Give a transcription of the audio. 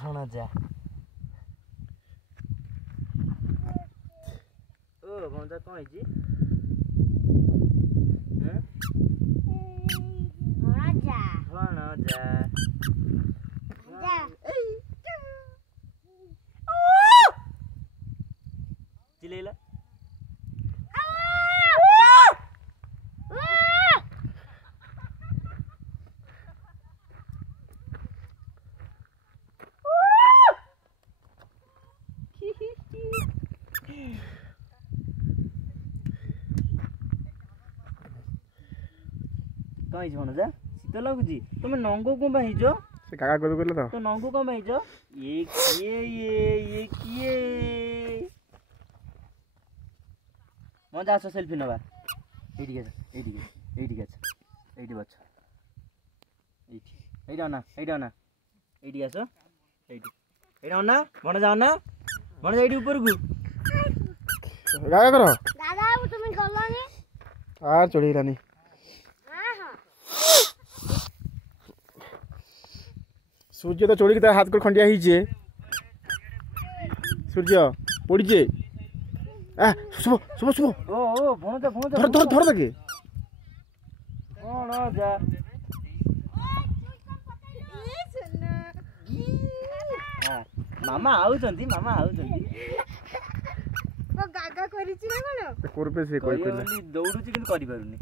भणजा ओ भणजा कौन है जी भणजा भणजा चिल्ला कहीं भणजा शीत लगुच तुम नंग कौन पाइज से काका कद कहले तो नंग कौन पाइज ये किए मजा आस सेल्फी नवा ये बच ये अना आस ये अना भणजा अना भणजा ये ऊपर को काका कर दादा तुम गलनी आ चढ़ेलानी सूर्य तो चोरी तार हाथ को खंडिया ही सूर्य पड़ीचे शुभ शुभ शुभ ओ भणजा धर धर धर देखे भणजा मामा आउचंती तो गागा करिछि ना कोन कोरपे से कोई दौड़ुची किंतु करि पारुनी